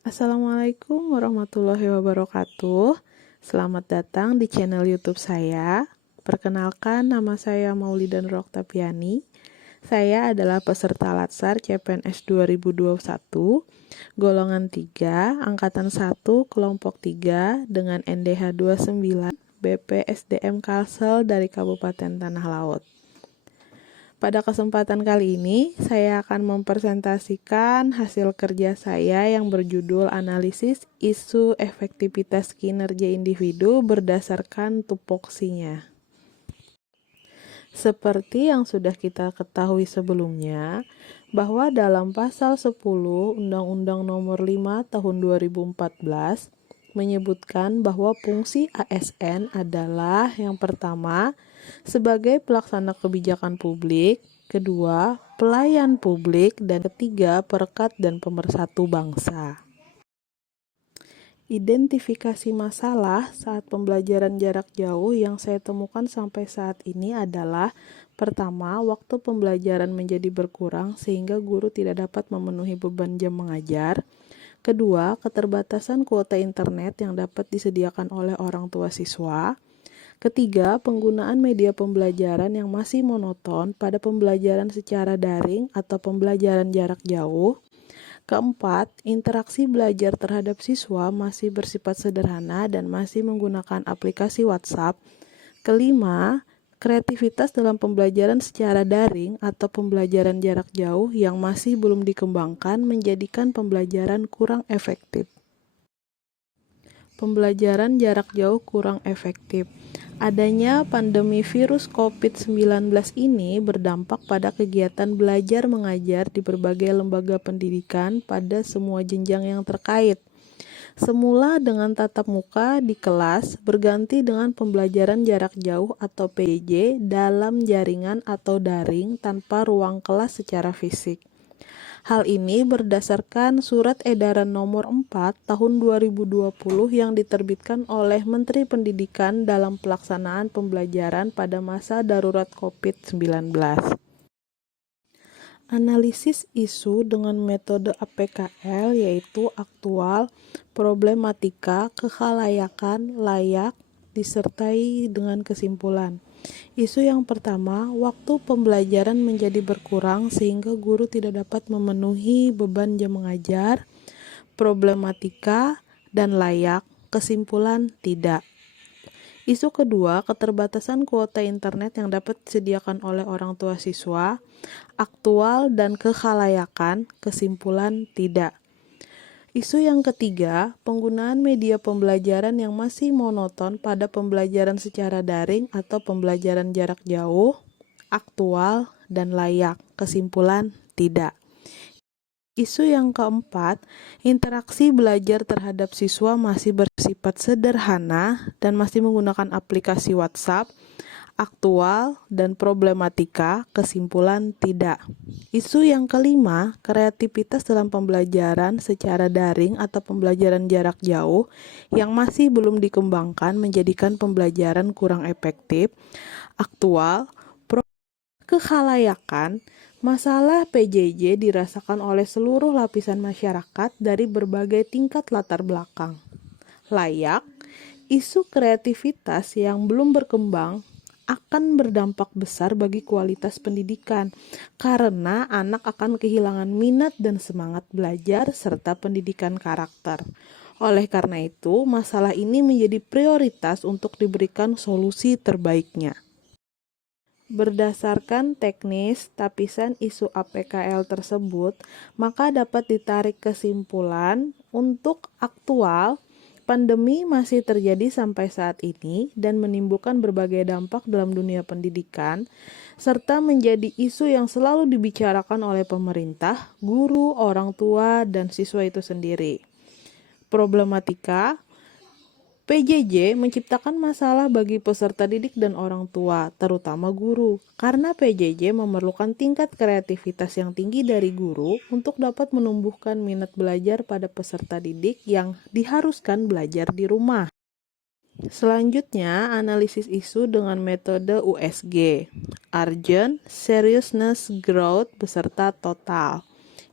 Assalamualaikum warahmatullahi wabarakatuh. Selamat datang di channel YouTube saya. Perkenalkan, nama saya Maulidan Roktapiani. Saya adalah peserta Latsar CPNS 2021, golongan 3, angkatan 1, kelompok 3 dengan NDH 29 BPSDM Kalsel dari Kabupaten Tanah Laut. Pada kesempatan kali ini, saya akan mempresentasikan hasil kerja saya yang berjudul Analisis Isu Efektivitas Kinerja Individu berdasarkan tupoksinya. Seperti yang sudah kita ketahui sebelumnya, bahwa dalam pasal 10 Undang-Undang Nomor 5 Tahun 2014 menyebutkan bahwa fungsi ASN adalah yang pertama, sebagai pelaksana kebijakan publik, kedua, pelayan publik, dan ketiga, perekat dan pemersatu bangsa. Identifikasi masalah saat pembelajaran jarak jauh yang saya temukan sampai saat ini adalah pertama, waktu pembelajaran menjadi berkurang sehingga guru tidak dapat memenuhi beban jam mengajar. Kedua, keterbatasan kuota internet yang dapat disediakan oleh orang tua siswa. Ketiga, penggunaan media pembelajaran yang masih monoton pada pembelajaran secara daring atau pembelajaran jarak jauh. Keempat, interaksi belajar terhadap siswa masih bersifat sederhana dan masih menggunakan aplikasi WhatsApp. Kelima, kreativitas dalam pembelajaran secara daring atau pembelajaran jarak jauh yang masih belum dikembangkan menjadikan pembelajaran kurang efektif. Pembelajaran jarak jauh kurang efektif. Adanya pandemi virus COVID-19 ini berdampak pada kegiatan belajar mengajar di berbagai lembaga pendidikan pada semua jenjang yang terkait. Semula dengan tatap muka di kelas berganti dengan pembelajaran jarak jauh atau PJJ dalam jaringan atau daring tanpa ruang kelas secara fisik. Hal ini berdasarkan Surat Edaran Nomor 4 Tahun 2020 yang diterbitkan oleh Menteri Pendidikan dalam pelaksanaan pembelajaran pada masa darurat COVID-19. Analisis isu dengan metode APKL yaitu aktual, problematika, kekhalayakan, layak, disertai dengan kesimpulan. Isu yang pertama, waktu pembelajaran menjadi berkurang sehingga guru tidak dapat memenuhi beban jam mengajar. Problematika dan layak, kesimpulan tidak. Isu kedua, keterbatasan kuota internet yang dapat disediakan oleh orang tua siswa. Aktual dan kekhalayakan, kesimpulan tidak. Isu yang ketiga, penggunaan media pembelajaran yang masih monoton pada pembelajaran secara daring atau pembelajaran jarak jauh. Aktual dan layak, kesimpulan tidak. Isu yang keempat, interaksi belajar terhadap siswa masih bersifat sederhana dan masih menggunakan aplikasi WhatsApp. Aktual dan problematika, kesimpulan tidak. Isu yang kelima, kreativitas dalam pembelajaran secara daring atau pembelajaran jarak jauh yang masih belum dikembangkan menjadikan pembelajaran kurang efektif. Aktual, kekhalayakan, masalah PJJ dirasakan oleh seluruh lapisan masyarakat dari berbagai tingkat latar belakang. Layak, isu kreativitas yang belum berkembang akan berdampak besar bagi kualitas pendidikan karena anak akan kehilangan minat dan semangat belajar serta pendidikan karakter. Oleh karena itu, masalah ini menjadi prioritas untuk diberikan solusi terbaiknya. Berdasarkan teknis tapisan isu APKL tersebut, maka dapat ditarik kesimpulan untuk aktual, pandemi masih terjadi sampai saat ini dan menimbulkan berbagai dampak dalam dunia pendidikan, serta menjadi isu yang selalu dibicarakan oleh pemerintah, guru, orang tua, dan siswa itu sendiri. Problematika, PJJ menciptakan masalah bagi peserta didik dan orang tua, terutama guru, karena PJJ memerlukan tingkat kreativitas yang tinggi dari guru untuk dapat menumbuhkan minat belajar pada peserta didik yang diharuskan belajar di rumah. Selanjutnya, analisis isu dengan metode USG, Urgent, Seriousness, Growth, beserta Total.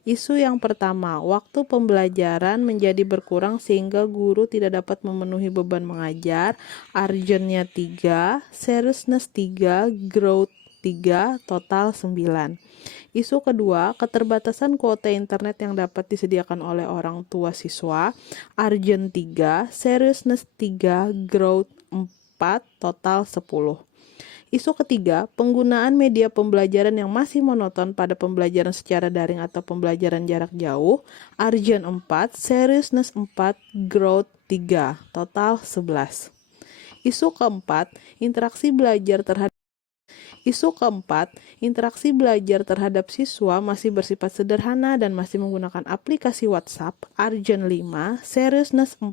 Isu yang pertama, waktu pembelajaran menjadi berkurang sehingga guru tidak dapat memenuhi beban mengajar. Urgentnya 3, seriousness 3, growth 3, total 9. Isu kedua, keterbatasan kuota internet yang dapat disediakan oleh orang tua siswa. Urgent 3, seriousness 3, growth 4, total 10. Isu ketiga, penggunaan media pembelajaran yang masih monoton pada pembelajaran secara daring atau pembelajaran jarak jauh. Urgent 4, seriousness 4, growth 3, total 11. Isu keempat, interaksi belajar terhadap siswa masih bersifat sederhana dan masih menggunakan aplikasi WhatsApp. Urgent 5, seriousness 4,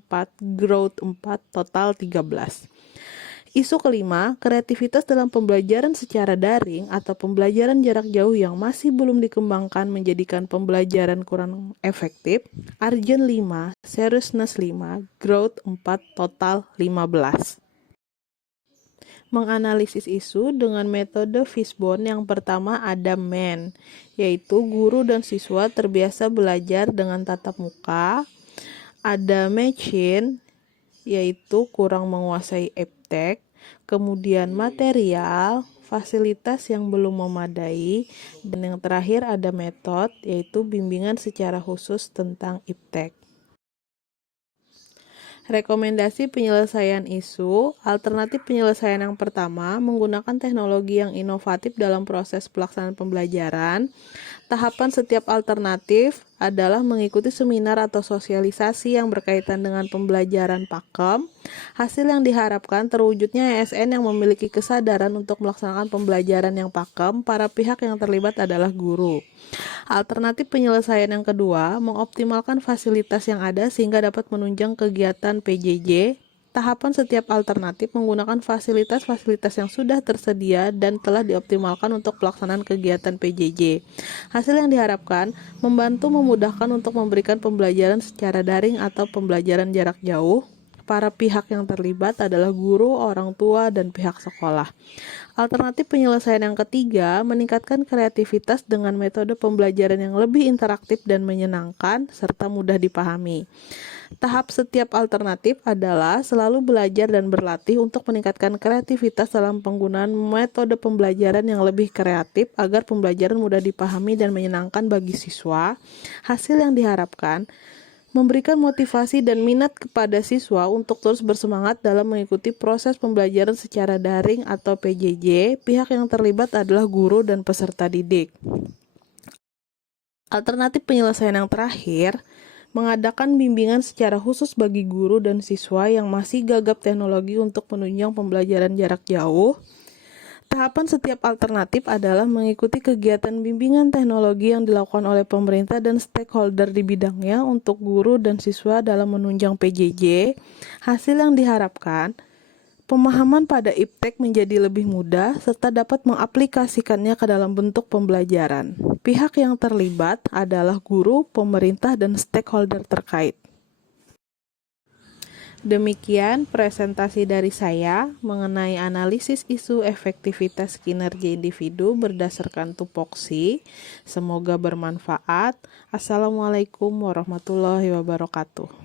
growth 4, total 13. Isu kelima, kreativitas dalam pembelajaran secara daring atau pembelajaran jarak jauh yang masih belum dikembangkan menjadikan pembelajaran kurang efektif. Urgent 5, seriousness 5, growth 4, total 15. Menganalisis isu dengan metode Fishbone. Yang pertama ada MEN, yaitu guru dan siswa terbiasa belajar dengan tatap muka. Ada Machine, yaitu kurang menguasai iptek. Kemudian material, fasilitas yang belum memadai. Dan yang terakhir ada metode, yaitu bimbingan secara khusus tentang iptek. Rekomendasi penyelesaian isu. Alternatif penyelesaian yang pertama, menggunakan teknologi yang inovatif dalam proses pelaksanaan pembelajaran. Tahapan setiap alternatif adalah mengikuti seminar atau sosialisasi yang berkaitan dengan pembelajaran pakem. Hasil yang diharapkan terwujudnya ASN yang memiliki kesadaran untuk melaksanakan pembelajaran yang pakem. Para pihak yang terlibat adalah guru. Alternatif penyelesaian yang kedua, mengoptimalkan fasilitas yang ada sehingga dapat menunjang kegiatan PJJ. Tahapan setiap alternatif menggunakan fasilitas-fasilitas yang sudah tersedia dan telah dioptimalkan untuk pelaksanaan kegiatan PJJ. Hasil yang diharapkan membantu memudahkan untuk memberikan pembelajaran secara daring atau pembelajaran jarak jauh. Para pihak yang terlibat adalah guru, orang tua, dan pihak sekolah. Alternatif penyelesaian yang ketiga, meningkatkan kreativitas dengan metode pembelajaran yang lebih interaktif dan menyenangkan, serta mudah dipahami. Tahap setiap alternatif adalah selalu belajar dan berlatih untuk meningkatkan kreativitas dalam penggunaan metode pembelajaran yang lebih kreatif agar pembelajaran mudah dipahami dan menyenangkan bagi siswa. Hasil yang diharapkan memberikan motivasi dan minat kepada siswa untuk terus bersemangat dalam mengikuti proses pembelajaran secara daring atau PJJ. Pihak yang terlibat adalah guru dan peserta didik. Alternatif penyelesaian yang terakhir, mengadakan bimbingan secara khusus bagi guru dan siswa yang masih gagap teknologi untuk menunjang pembelajaran jarak jauh. Tahapan setiap alternatif adalah mengikuti kegiatan bimbingan teknologi yang dilakukan oleh pemerintah dan stakeholder di bidangnya untuk guru dan siswa dalam menunjang PJJ. Hasil yang diharapkan, pemahaman pada iptek menjadi lebih mudah serta dapat mengaplikasikannya ke dalam bentuk pembelajaran. Pihak yang terlibat adalah guru, pemerintah, dan stakeholder terkait. Demikian presentasi dari saya mengenai analisis isu efektivitas kinerja individu berdasarkan tupoksi. Semoga bermanfaat. Assalamualaikum warahmatullahi wabarakatuh.